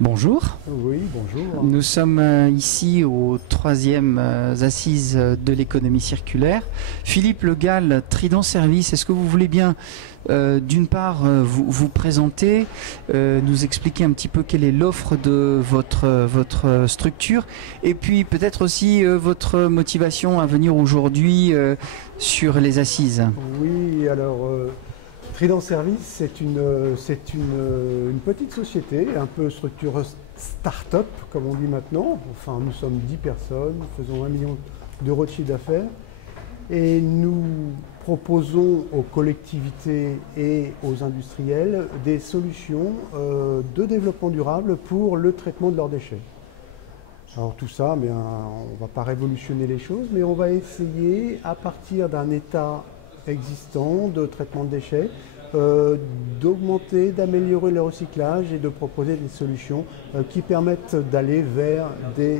Bonjour. Oui, bonjour. Nous sommes ici aux 3e assises de l'économie circulaire. Philippe Le Gall, Trident Service, est-ce que vous voulez bien d'une part vous présenter, nous expliquer un petit peu quelle est l'offre de votre structure et puis peut-être aussi votre motivation à venir aujourd'hui sur les assises? Oui, alors Trident Service, c'est une petite société, un peu structure start-up, comme on dit maintenant. Enfin, nous sommes 10 personnes, nous faisons 1 million d'euros de chiffre d'affaires. Et nous proposons aux collectivités et aux industriels des solutions de développement durable pour le traitement de leurs déchets. Alors tout ça, on ne va pas révolutionner les choses, mais on va essayer, à partir d'un état existant de traitement de déchets, d'augmenter, d'améliorer le recyclage et de proposer des solutions qui permettent d'aller vers des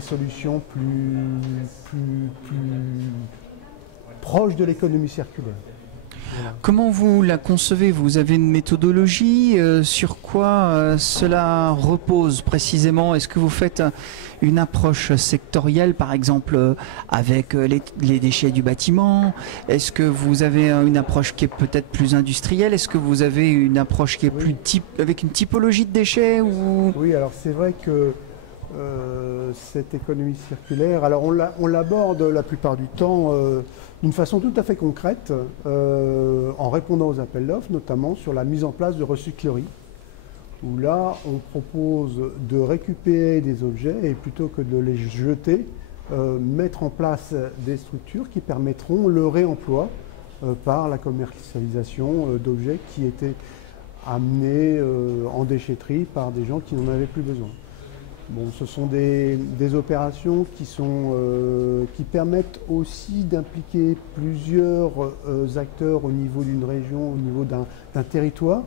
solutions plus proches de l'économie circulaire. Voilà. Comment vous la concevez? Vous avez une méthodologie? Sur quoi cela repose précisément? Est-ce que vous faites une approche sectorielle, par exemple, avec les déchets du bâtiment? Est-ce que vous avez une approche qui est peut-être plus industrielle? Est-ce que vous avez une approche qui est plus avec une typologie de déchets ou... Oui, alors c'est vrai que cette économie circulaire, alors on l'aborde la plupart du temps d'une façon tout à fait concrète, en répondant aux appels d'offres, notamment sur la mise en place de recycleries, où là on propose de récupérer des objets et plutôt que de les jeter, mettre en place des structures qui permettront le réemploi par la commercialisation d'objets qui étaient amenés en déchetterie par des gens qui n'en avaient plus besoin. Bon, ce sont des opérations qui permettent aussi d'impliquer plusieurs acteurs au niveau d'une région, au niveau d'un territoire,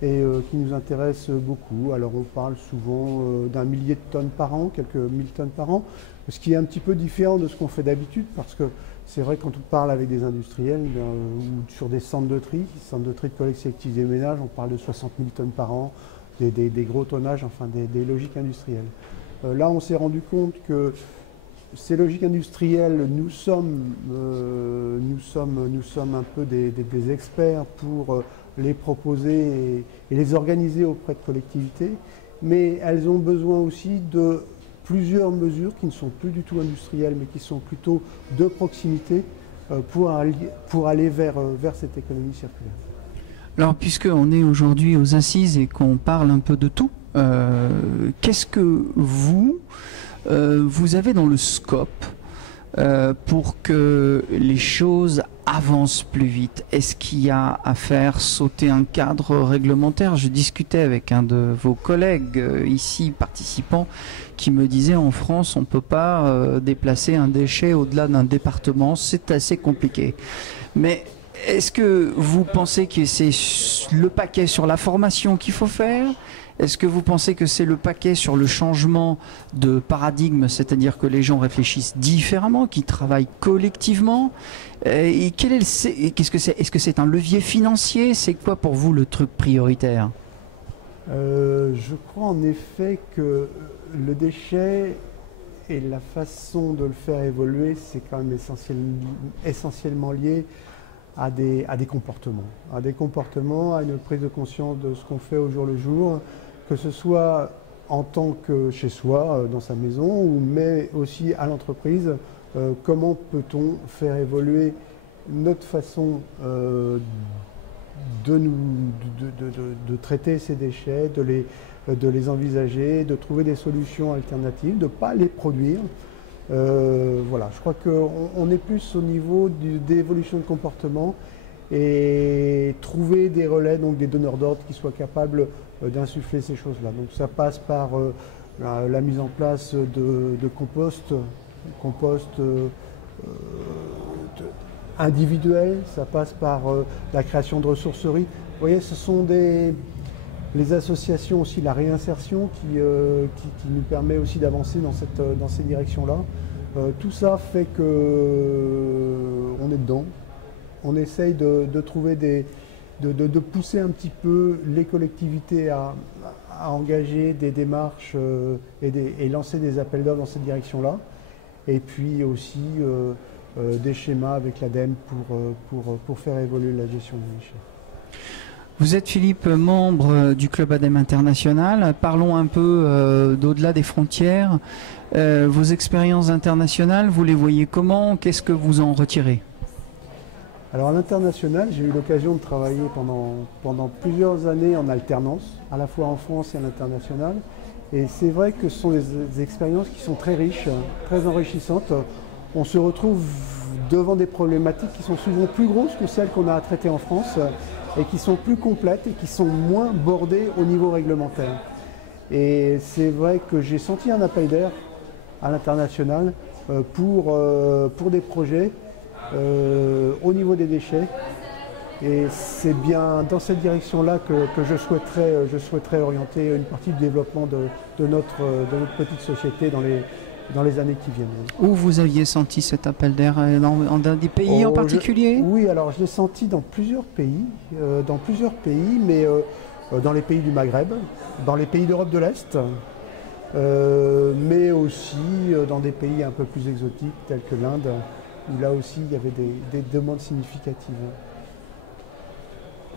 et qui nous intéressent beaucoup. Alors on parle souvent d'un millier de tonnes par an, quelques 1000 tonnes par an, ce qui est un petit peu différent de ce qu'on fait d'habitude, parce que c'est vrai que quand on parle avec des industriels ou sur des centres de tri de collecte sélective des ménages, on parle de 60 000 tonnes par an, des gros tonnages, enfin des logiques industrielles. Là, on s'est rendu compte que ces logiques industrielles, nous sommes un peu des experts pour les proposer et les organiser auprès de collectivités, mais elles ont besoin aussi de plusieurs mesures qui ne sont plus du tout industrielles, mais qui sont plutôt de proximité pour aller vers cette économie circulaire. Alors, puisqu'on est aujourd'hui aux assises et qu'on parle un peu de tout, qu'est-ce que vous avez dans le scope pour que les choses avancent plus vite? Est-ce qu'il y a à faire sauter un cadre réglementaire? Je discutais avec un de vos collègues ici, participants, qui me disait en France, on ne peut pas déplacer un déchet au-delà d'un département, c'est assez compliqué. Mais est-ce que vous pensez que c'est le paquet sur la formation qu'il faut faire? Est-ce que vous pensez que c'est le paquet sur le changement de paradigme, c'est-à-dire que les gens réfléchissent différemment, qu'ils travaillent collectivement? Et qu'est-ce que c'est? Est-ce que c'est un levier financier? C'est quoi pour vous le truc prioritaire? Je crois en effet que le déchet et la façon de le faire évoluer, c'est quand même essentiellement lié à des comportements, à une prise de conscience de ce qu'on fait au jour le jour, que ce soit en tant que chez soi, dans sa maison, mais aussi à l'entreprise. Comment peut-on faire évoluer notre façon de traiter ces déchets, de les envisager, de trouver des solutions alternatives, de ne pas les produire. Voilà, je crois qu'on est plus au niveau d'évolution de comportement et trouver des relais, donc des donneurs d'ordre qui soient capables d'insuffler ces choses-là. Donc ça passe par la mise en place de compost individuel, ça passe par la création de ressourceries. Vous voyez, ce sont les associations aussi, la réinsertion qui nous permet aussi d'avancer dans ces directions-là. Tout ça fait qu'on est dedans. On essaye de trouver de pousser un petit peu les collectivités à engager des démarches et lancer des appels d'offres dans cette direction-là. Et puis aussi des schémas avec l'ADEME pour faire évoluer la gestion des déchets. Vous êtes, Philippe, membre du Club ADEME International. Parlons un peu d'au-delà des frontières. Vos expériences internationales, vous les voyez comment? Qu'est-ce que vous en retirez? Alors à l'international, j'ai eu l'occasion de travailler pendant plusieurs années en alternance, à la fois en France et à l'international. Et c'est vrai que ce sont des expériences qui sont très riches, très enrichissantes. On se retrouve devant des problématiques qui sont souvent plus grosses que celles qu'on a à traiter en France et qui sont plus complètes et qui sont moins bordées au niveau réglementaire. Et c'est vrai que j'ai senti un appel d'air à l'international pour des projets au niveau des déchets. Et c'est bien dans cette direction-là que je souhaiterais orienter une partie du développement de notre petite société dans les années qui viennent. Où vous aviez senti cet appel d'air? Dans des pays en particulier? Oui, alors je l'ai senti dans plusieurs pays, mais dans les pays du Maghreb, dans les pays d'Europe de l'Est, mais aussi dans des pays un peu plus exotiques tels que l'Inde, où là aussi il y avait des demandes significatives.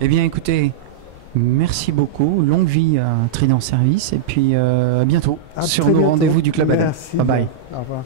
Eh bien écoutez, merci beaucoup, longue vie à Trident Service et puis à bientôt sur nos rendez-vous du Club ADEME. Merci. Bye bye. Au revoir.